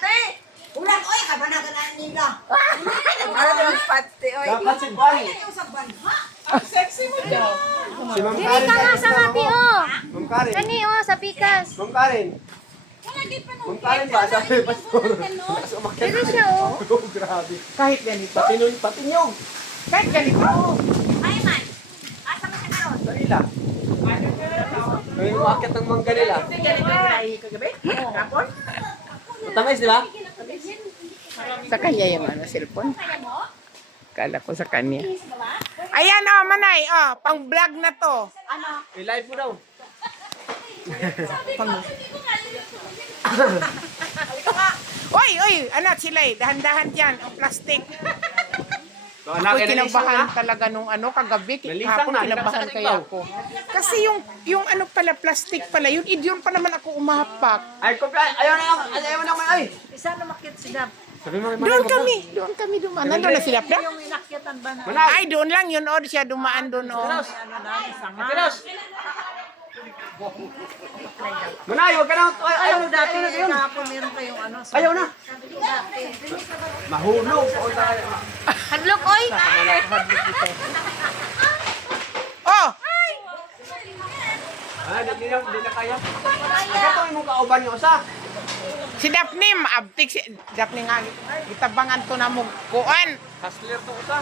pati. Ulan, oy, kabanagan na nila. Ano yung pati, oy. Dapat si Juan. Yung sagban, ha? Sexy mo daw. Si Ma'am Dili Karen. ka nga sa ngati, oh. Ma'am Karen. Kani, oh, sa pikas. Ma'am Karen. Ma'am Karen ba? Sabi ni Pastor. Mas umakyat. Dili siya, oh. Oh, grabe. Kahit ganito. Patinyog. Kahit ganito. Ay, man. Asa mo siya karon? Sa ila. May umakyat ng mangga nila. Ganito yung lahi kagabi? Kapon? Matamis, di ba? Sa kanya yung ano, cellphone. Kala ko sa kanya. Ayan oh, Manay, oh, pang vlog na to. I-live mo daw. Oy, oy, anak sila eh, dahan-dahan dyan, ang plastic. Ako'y kinabahan talaga nung ano, kagabi, Nalisang kahapon na, kinabahan nalisang kaya ikaw. ako. Kasi yung ano pala, plastic pala, yun pa naman ako umahapak. Ay, ayaw na naman, ay. Isa na makit si Dab. Sabi mo, Doon kami dumaan. Nandun na sila, Pla? Yung inakyatan ba na? Manay. Ay, doon lang yun, oh, siya dumaan doon, oh. Ano na, sanga. Tiros. Manay, huwag ka na. Ayaw na Dati ayaw na, ayaw na. kahapon meron kayong ano. Ayaw na. Mahulog. Hadlok, oy. Oh, Ay, hindi na kaya. Ito yung mong kauban nyo, sa. si Daphne, maabtik si Daphne nga, gitabangan to na mo kuan. Hustler to, sa.